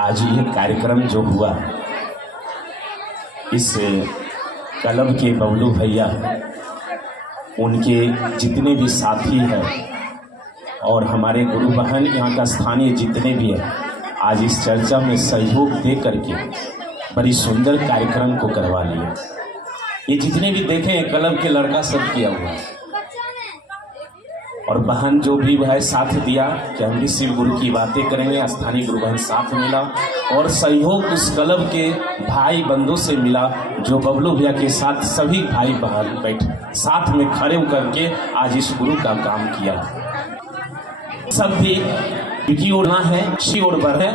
आज ये कार्यक्रम जो हुआ, इस क्लब के बबलू भैया, उनके जितने भी साथी हैं और हमारे गुरु बहन यहाँ का स्थानीय जितने भी हैं, आज इस चर्चा में सहयोग दे करके बड़ी सुंदर कार्यक्रम को करवा लिया। ये जितने भी देखे हैं क्लब के लड़का सब किया हुआ, और बहन जो भी है साथ दिया कि हम भी शिव गुरु की बातें करेंगे। स्थानीय गुरु बहन साथ मिला और सहयोग उस क्लब के भाई बंधु से मिला, जो बबलू भैया के साथ सभी भाई बहन बैठ साथ में खड़े होकर के आज इस गुरु का काम किया। सब भी विकी ओढ़ना है, शिव ओढ़ पर है,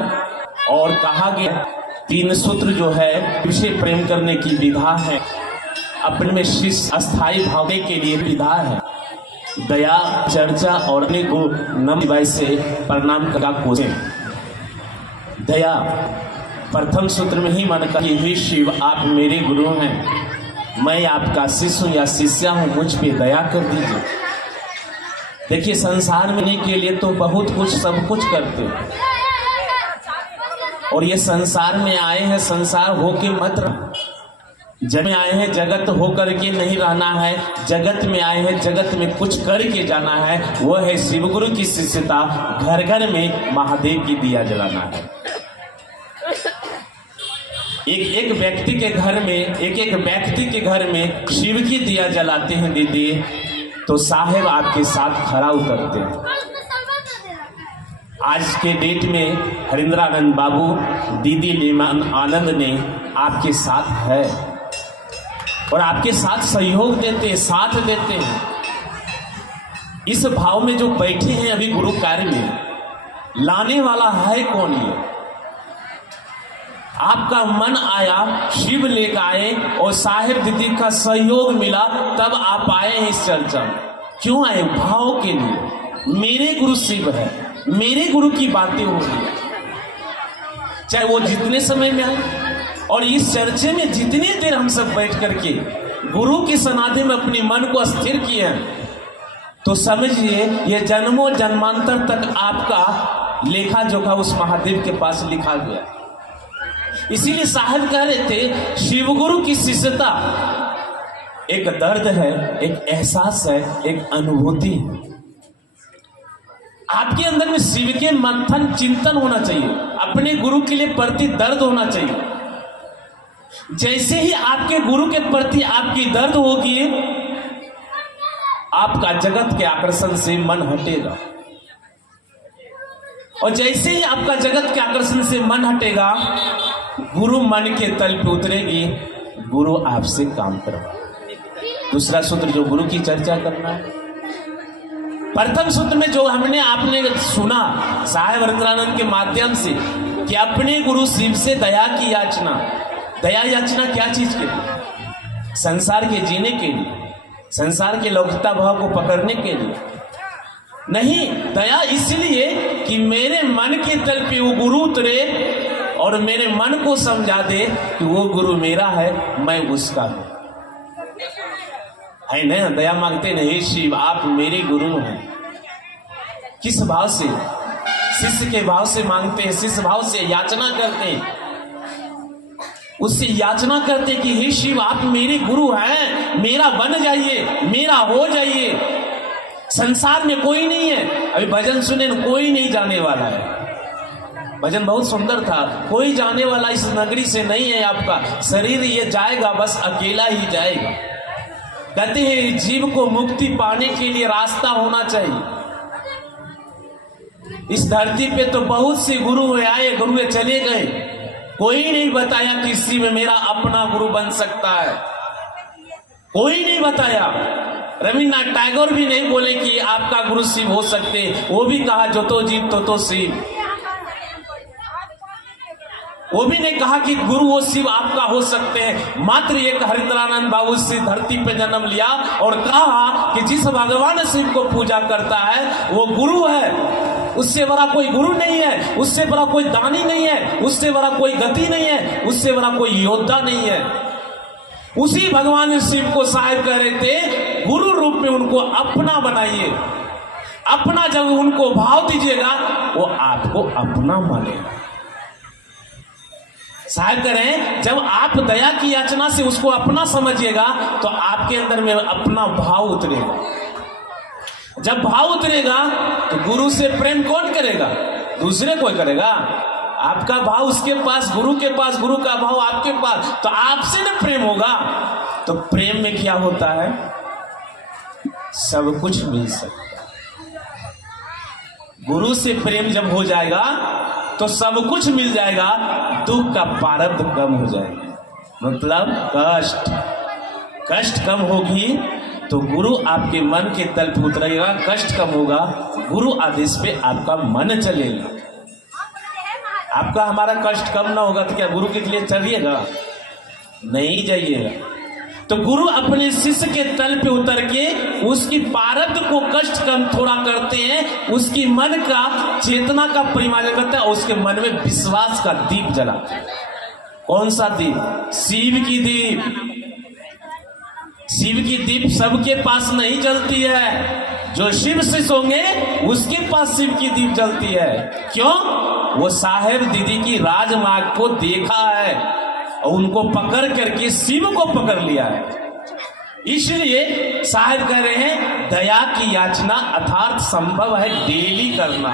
और कहा गया 3 सूत्र जो है विषय प्रेम करने की विधा है, अपने में शिष्य अस्थायी भावने के लिए विधा है, दया, चर्चा और अपने को नम्र से प्रणाम का खोजें। दया प्रथम सूत्र में ही मन का कि हे शिव, आप मेरे गुरु हैं, मैं आपका शिष्य या शिष्या हूं, मुझ पे दया कर दीजिए। देखिए, संसार में रहने के लिए तो बहुत कुछ सब कुछ करते हैं, और ये संसार में आए हैं, संसार होके मत रहो। जग में आए हैं जगत हो करके नहीं रहना है, जगत में आए हैं जगत में कुछ करके जाना है। वह है शिव गुरु की शिष्यता, घर घर में महादेव की दिया जलाना है। एक व्यक्ति के घर में, एक व्यक्ति के घर में शिव की दिया जलाते हैं दीदी, तो साहेब आपके साथ खरा उतरते हैं। आज के डेट में हरिंद्रानंद बाबू, दीदी लीमान आनंद ने आपके साथ है और आपके साथ सहयोग देते हैं, साथ देते हैं। इस भाव में जो बैठे हैं अभी गुरु कार्य में, लाने वाला है कौन? ये आपका मन आया, शिव लेकर आए और साहेब दीदी का सहयोग मिला, तब आप आए हैं इस चर्चा में। क्यों आए? भाव के लिए। मेरे गुरु शिव है, मेरे गुरु की बातें हो रही है, चाहे वो जितने समय में आए। और इस चर्चे में जितनी देर हम सब बैठ करके गुरु की समाधि में अपने मन को स्थिर किए हैं, तो समझिए ये जन्मों जन्मांतर तक आपका लेखा जोखा उस महादेव के पास लिखा गया। इसीलिए साहब कह रहे थे, शिव गुरु की शिष्यता एक दर्द है, एक एहसास है, एक अनुभूति है। आपके अंदर में शिव के मंथन चिंतन होना चाहिए, अपने गुरु के लिए प्रति दर्द होना चाहिए। जैसे ही आपके गुरु के प्रति आपकी दर्द होगी, आपका जगत के आकर्षण से मन हटेगा, और जैसे ही आपका जगत के आकर्षण से मन हटेगा, गुरु मन के तल पे उतरेगी, गुरु आपसे काम करवा। दूसरा सूत्र जो गुरु की चर्चा करना है, प्रथम सूत्र में जो हमने आपने सुना साहेब हरिंद्रानंद के माध्यम से कि अपने गुरु शिव से दया की याचना। दया याचना क्या चीज के लिए? संसार के जीने के लिए, संसार के लौकिकता भाव को पकड़ने के लिए नहीं। दया इसलिए कि मेरे मन के तल पे वो गुरु उतरे और मेरे मन को समझा दे कि वो गुरु मेरा है, मैं उसका हूं। है ना? दया मांगते नहीं, शिव आप मेरे गुरु हैं। किस भाव से? शिष्य के भाव से मांगते हैं, शिष्य भाव से याचना करते हैं, उससे याचना करते कि हे शिव आप मेरे गुरु हैं, मेरा बन जाइए, मेरा हो जाइए। संसार में कोई नहीं है। अभी भजन सुने, कोई नहीं जाने वाला है। भजन बहुत सुंदर था, कोई जाने वाला इस नगरी से नहीं है, आपका शरीर ये जाएगा, बस अकेला ही जाएगा। कहते हैं जीव को मुक्ति पाने के लिए रास्ता होना चाहिए। इस धरती पे तो बहुत से गुरु आए, गुरु चले गए, कोई नहीं बताया कि शिव मेरा अपना गुरु बन सकता है। कोई नहीं बताया। रविन्द्रनाथ टैगोर भी नहीं बोले कि आपका गुरु शिव हो सकते, वो भी कहा जो तो जीव तो शिव। वो भी नहीं कहा कि गुरु वो शिव आपका हो सकते हैं। मात्र एक हरिंद्रानंद बाबू से धरती पे जन्म लिया और कहा कि जिस भगवान शिव को पूजा करता है वो गुरु है, उससे बड़ा कोई गुरु नहीं है, उससे बड़ा कोई दानी नहीं है, उससे बड़ा कोई गति नहीं है, उससे बड़ा कोई योद्धा नहीं है। उसी भगवान शिव को साहिब कह रहे थे, गुरु रूप में उनको अपना बनाइए। अपना जब उनको भाव दीजिएगा, वो आपको अपना मानेगा। साहब कह रहे हैं जब आप दया की याचना से उसको अपना समझिएगा तो आपके अंदर में अपना भाव उतरेगा। जब भाव उतरेगा तो गुरु से प्रेम कौन करेगा? दूसरे कोई करेगा? आपका भाव उसके पास, गुरु के पास, गुरु का भाव आपके पास, तो आपसे ना प्रेम होगा। तो प्रेम में क्या होता है? सब कुछ मिल सकता है। गुरु से प्रेम जब हो जाएगा तो सब कुछ मिल जाएगा, दुख का प्रारब्ध कम हो जाएगा। मतलब कष्ट कम होगी तो गुरु आपके मन के तल पे उतरेगा, कष्ट कम होगा, गुरु आदेश पे आपका मन चलेगा। आपका हमारा कष्ट कम ना होगा तो क्या गुरु के लिए चलिएगा? नहीं जाइएगा। तो गुरु अपने शिष्य के तल पे उतर के उसकी प्रारब्ध को कष्ट कम थोड़ा करते हैं, उसकी मन का चेतना का परिमार्जन करते हैं और उसके मन में विश्वास का दीप जलाते हैं। कौन सा दीप? शिव की दीप। शिव की दीप सबके पास नहीं जलती है। जो शिव शिष्य होंगे उसके पास शिव की दीप जलती है। क्यों? वो साहेब दीदी की राजमार्ग को देखा है और उनको पकड़ करके शिव को पकड़ लिया है। इसलिए साहब कह रहे हैं दया की याचना अर्थात संभव है डेली करना।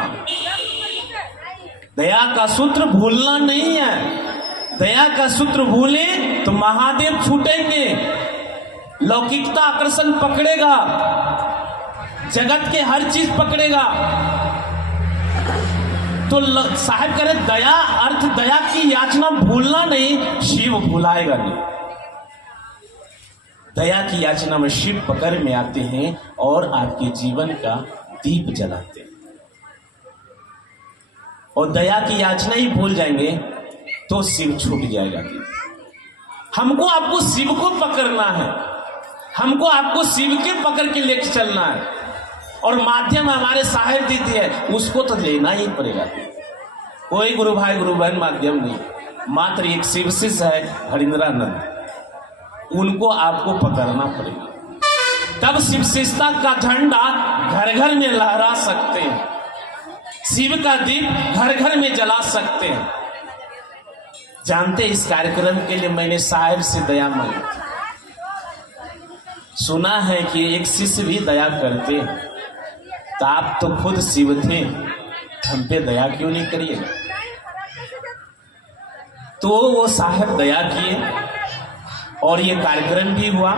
दया का सूत्र भूलना नहीं है। दया का सूत्र भूले तो महादेव छूटेंगे, लौकिकता आकर्षण पकड़ेगा, जगत के हर चीज पकड़ेगा। तो साहब कह रहे दया अर्थ दया की याचना भूलना नहीं, शिव भुलाएगा नहीं। दया की याचना में शिव पकड़ में आते हैं और आपके जीवन का दीप जलाते हैं। और दया की याचना ही भूल जाएंगे तो शिव छूट जाएगा। हमको आपको शिव को पकड़ना है, हमको आपको शिव के पकड़ के लेके चलना है। और माध्यम हमारे साहेब दीदी है, उसको तो लेना ही पड़ेगा। कोई गुरु भाई गुरु बहन माध्यम नहीं, मात्र एक शिव शिष्य है हरिंद्रानंद, उनको आपको पकड़ना पड़ेगा। तब शिव शिष्यता का झंडा घर घर में लहरा सकते हैं, शिव का दीप घर घर में जला सकते हैं। जानते इस कार्यक्रम के लिए मैंने साहेब से दया मांगी। सुना है कि एक शिष्य भी दया करते हैं, तो आप तो खुद शिव थे, हम पे दया क्यों नहीं करिएगा? तो वो साहब दया किए और ये कार्यक्रम भी हुआ।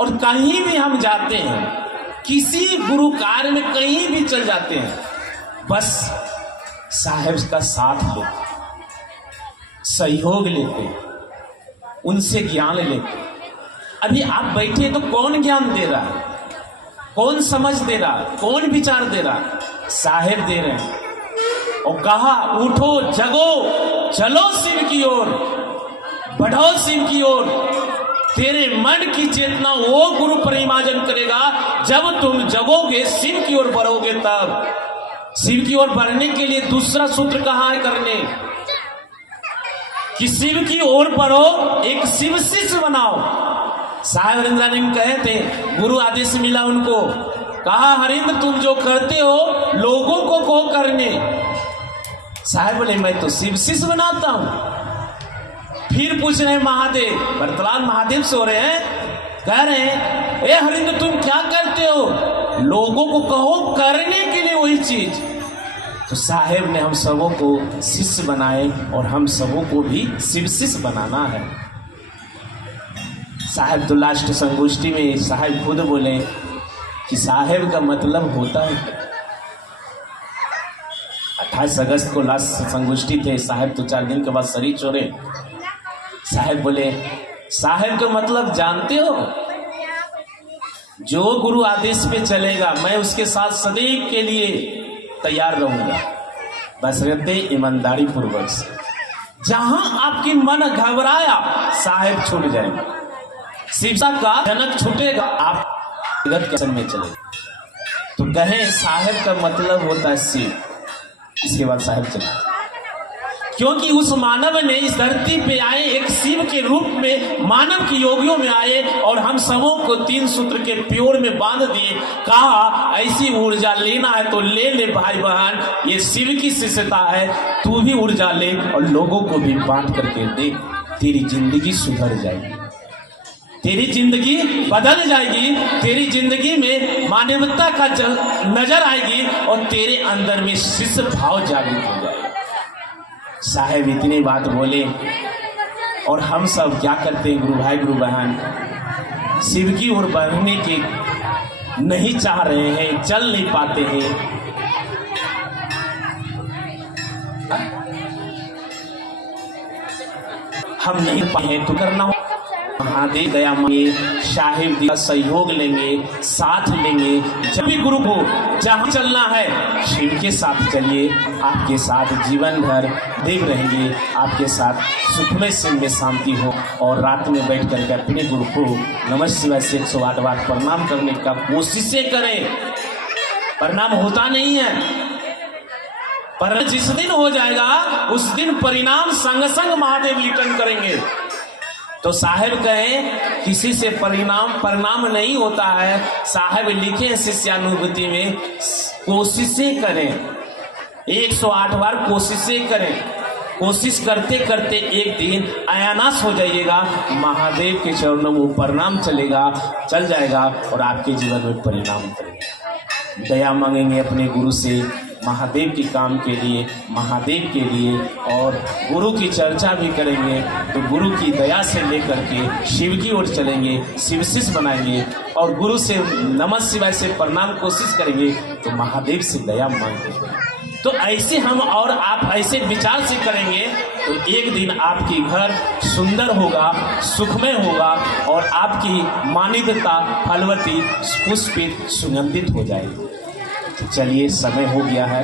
और कहीं भी हम जाते हैं, किसी गुरु कार्य में कहीं भी चल जाते हैं, बस साहब का साथ लेते, सहयोग लेते, उनसे ज्ञान लेते। अभी आप बैठे तो कौन ज्ञान दे रहा है, कौन समझ दे रहा, कौन विचार दे रहा? साहेब दे रहे हैं। और कहा उठो जगो, चलो शिव की ओर, बढ़ो शिव की ओर। तेरे मन की चेतना वो गुरु परिमार्जन करेगा जब तुम जगोगे, शिव की ओर बढ़ोगे। तब शिव की ओर बढ़ने के लिए दूसरा सूत्र कहाँ है करने कि शिव की ओर बढ़ो, एक शिव शिष्य बनाओ। साहब हरिंद्रानंद कहे थे, गुरु आदेश मिला उनको, कहा हरिंद्र तुम जो करते हो लोगों को कहो करने। साहब बोले मैं तो शिव शिष्य बनाता हूं। फिर पूछ रहे महादेव, वर्तमान महादेव से हो रहे हैं, कह रहे हैं ए हरिंद्र तुम क्या करते हो? लोगों को कहो करने के लिए वही चीज। तो साहेब ने हम सबों को शिष्य बनाए और हम सबों को भी शिव शिष्य बनाना है। साहेब तो लास्ट संगोष्ठी में साहेब खुद बोले कि साहेब का मतलब होता है। 28 अगस्त को लास्ट संगोष्ठी थे, साहेब तो 4 दिन के बाद शरीर छोड़े। साहेब बोले साहेब का मतलब जानते हो? जो गुरु आदेश पे चलेगा मैं उसके साथ सदैव के लिए तैयार रहूंगा, बस रहते ईमानदारी पूर्वक से। जहां आपकी मन घबराया साहेब छूट जाएगा, शिवता का जनक छूटेगा, आप जगत के में चले। तो कहे साहेब का मतलब होता है शिव। इसके बाद साहेब चले। क्योंकि उस मानव ने इस धरती पे आए, एक शिव के रूप में मानव की योगियों में आए और हम सबों को 3 सूत्र के प्योर में बांध दिए। कहा ऐसी ऊर्जा लेना है तो ले ले भाई बहन, ये शिव की शिष्यता है। तू भी ऊर्जा ले और लोगों को भी बांट करके दे, तेरी जिंदगी सुधर जाएगी, तेरी जिंदगी बदल जाएगी, तेरी जिंदगी में मानवता का नजर आएगी और तेरे अंदर में शिष्य भाव जागृत हो जाएगा। साहेब इतनी बात बोले और हम सब क्या करते हैं गुरु भाई गुरु बहन, शिव की ओर बढ़ने के नहीं चाह रहे हैं, चल नहीं पाते हैं। हम नहीं पाए तो करना हो, महादेव दया मांगे, साहिब का सहयोग लेंगे, साथ लेंगे। जब भी गुरु को जहाँ चलना है शिव के साथ चलिए, आपके साथ जीवन भर देव रहेंगे, आपके साथ सुखमय सिंह में शांति हो। और रात में बैठ करके अपने गुरु को नमः शिवाय से 108 बार प्रणाम करने का कोशिशें करें। प्रणाम होता नहीं है, पर जिस दिन हो जाएगा उस दिन परिणाम संग संग महादेव रिटर्न करेंगे। तो साहेब कहें किसी से परिणाम नहीं होता है। साहेब लिखे शिष्यानुभूति में, कोशिशें करें, 108 बार कोशिशें करें। कोशिश करते करते एक दिन अयानाश हो जाइएगा, महादेव के चरणों में परिणाम चल जाएगा और आपके जीवन में परिणाम करेगा। दया मांगेंगे अपने गुरु से महादेव के काम के लिए, महादेव के लिए, और गुरु की चर्चा भी करेंगे तो गुरु की दया से लेकर के शिव की ओर चलेंगे, शिव शिष्य बनाएंगे और गुरु से नमः शिवाय से प्रणाम कोशिश करेंगे तो महादेव से दया मांगेंगे। तो ऐसे हम और आप ऐसे विचार से करेंगे तो एक दिन आपकी घर सुंदर होगा, सुखमय होगा और आपकी मानवता फलवती, पुष्पित, सुगंधित हो जाएगी। तो चलिए समय हो गया है,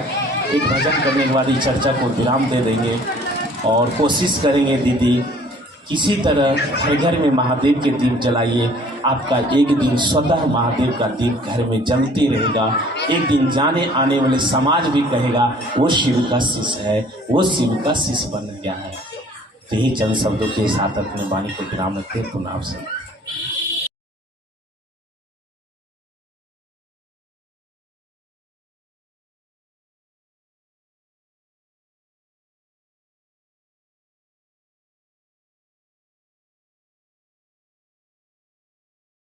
एक भजन करने के बाद इस चर्चा को विराम दे देंगे और कोशिश करेंगे दीदी किसी तरह हर घर में महादेव के दीप जलाइए। आपका एक दिन स्वतः महादेव का दीप घर में जलते रहेगा। एक दिन जाने आने वाले समाज भी कहेगा वो शिव का शिष्य है, वो शिव का शिष्य बन गया है। तो यही चंद शब्दों के साथ अपने वाणी को विराम रखते हैं। पुनः आपसे